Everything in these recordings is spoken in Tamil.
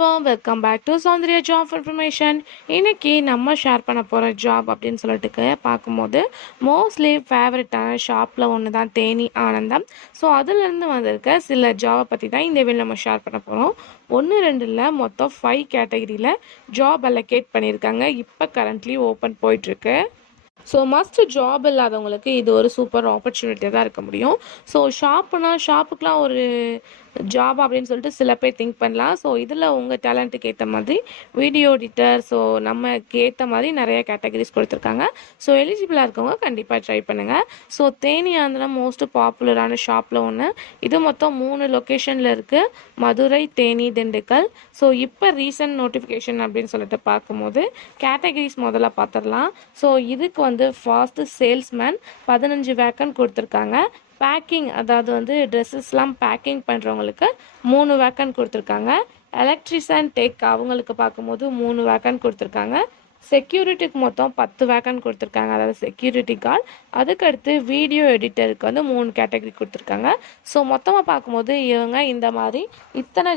Warm welcome back to Soundarya job information. இன்னைக்கு நம்ம ஷேர் பண்ண போகிற ஜாப் அப்படின்னு சொல்லிட்டு பார்க்கும்போது மோஸ்ட்லி ஃபேவரட்டான ஷாப்பில் ஒன்று தான் தேனி ஆனந்தம். ஸோ அதுலேருந்து வந்திருக்க சில ஜாபை பற்றி தான் இந்த வீடியோ நம்ம ஷேர் பண்ண போகிறோம். 1-2 இல்லை, மொத்தம் 5 கேட்டகரியில் ஜாப் அலோகேட் பண்ணியிருக்காங்க. இப்போ கரண்ட்லி ஓப்பன் போயிட்டுருக்கு. ஸோ மஸ்ட் ஜாப் இல்லாதவங்களுக்கு இது ஒரு சூப்பர் ஆப்பர்ச்சுனிட்டியாக தான் இருக்க முடியும். ஸோ ஷாப்புக்கெலாம் ஒரு ஜாப் அப்படின்னு சொல்லிட்டு சில பேர் திங்க் பண்ணலாம். ஸோ இதில் உங்கள் டேலண்ட்டுக்கு ஏற்ற மாதிரி வீடியோ எடிட்டர், ஸோ நமக்கு ஏற்ற மாதிரி நிறைய கேட்டகரிஸ் கொடுத்துருக்காங்க. ஸோ எலிஜிபிளாக இருக்கவங்க கண்டிப்பாக ட்ரை பண்ணுங்கள். ஸோ தேனி ஆந்திரம் மோஸ்ட் பாப்புலரான ஷாப்பில் ஒன்று. இது மொத்தம் 3 லொக்கேஷனில் இருக்குது: மதுரை, தேனி, திண்டுக்கல். ஸோ இப்போ ரீசன்ட் நோட்டிஃபிகேஷன் அப்படின்னு சொல்லிட்டு பார்க்கும்போது கேட்டகரிஸ் முதல்ல பார்த்துடலாம். ஸோ இதுக்கு ஃபாஸ்ட் சேல்ஸ்மேன் 15 வேக்கன்ட் கொடுத்துருக்காங்க. பேக்கிங், அதாவது ட்ரெஸ்ஸஸ்லாம் பேக்கிங் பண்ணுறவங்களுக்கு 3 வேக்கன்ட் கொடுத்துருக்காங்க. எலக்ட்ரிஷியன் டெக் அவங்களுக்கு பார்க்கும்போது 3 வேக்கன்ட் கொடுத்துருக்காங்க. செக்யூரிட்டிக்கு மொத்தம் 10 வேக்கன்ட் கொடுத்துருக்காங்க, அதாவது செக்யூரிட்டி கார்டு. அதுக்கடுத்து வீடியோ எடிட்டருக்கு 3 கேட்டகரி கொடுத்துருக்காங்க. ஸோ மொத்தமாக பார்க்கும்போது இவங்க இந்த மாதிரி இத்தனை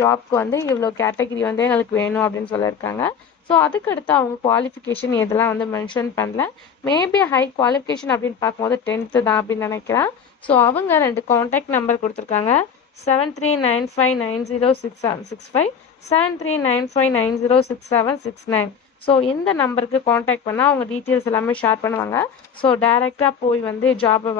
ஜாப்க்கு இவ்வளோ கேட்டகரி எங்களுக்கு வேணும் அப்படின்னு சொல்லியிருக்காங்க. ஸோ அதுக்கடுத்து அவங்க குவாலிஃபிகேஷன் இதெல்லாம் மென்ஷன் பண்ணல. மேபி ஹை குவாலிஃபிகேஷன் அப்படின்னு பார்க்கும்போது 10th தான் அப்படின்னு நினைக்கிறேன். ஸோ அவங்க 2 காண்டாக்ட் நம்பர் கொடுத்துருக்காங்க: 7395906765, 7395906769. ஸோ இந்த நம்பருக்கு காண்டாக்ட் பண்ணால் அவங்க டீட்டெயில்ஸ் எல்லாமே ஷேர் பண்ணுவாங்க. ஸோ டைரெக்டாக போய் ஜாபை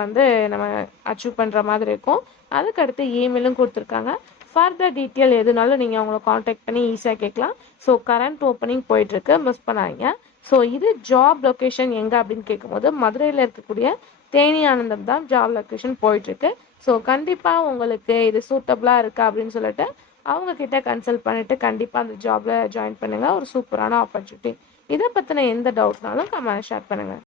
நம்ம அச்சீவ் பண்ணுற மாதிரி இருக்கும். அதுக்கடுத்து இமெயிலும் கொடுத்துருக்காங்க. ஃபர்தர் டீட்டெயில் எதுனாலும் நீங்கள் அவங்கள காண்டாக்ட் பண்ணி ஈஸியாக கேட்கலாம். ஸோ கரண்ட் ஓப்பனிங் போயிட்டுருக்கு, மிஸ் பண்ணாதீங்க. ஸோ இது ஜாப் லொக்கேஷன் எங்கே அப்படின்னு கேட்கும்போது மதுரையில் இருக்கக்கூடிய தேனி ஆனந்தம் தான் ஜாப் லொக்கேஷன் போயிட்டுருக்கு. ஸோ கண்டிப்பாக உங்களுக்கு இது சூட்டபுளாக இருக்கா அப்படின்னு சொல்லிட்டு அவங்கக்கிட்ட கன்சல்ட் பண்ணிவிட்டு கண்டிப்பாக அந்த ஜாபில் ஜாயின் பண்ணுங்கள். ஒரு சூப்பரான ஆப்பர்ச்சுனிட்டி. இதை பற்றின எந்த டவுட்னாலும் கமெண்ட் ஷேர் பண்ணுங்கள்.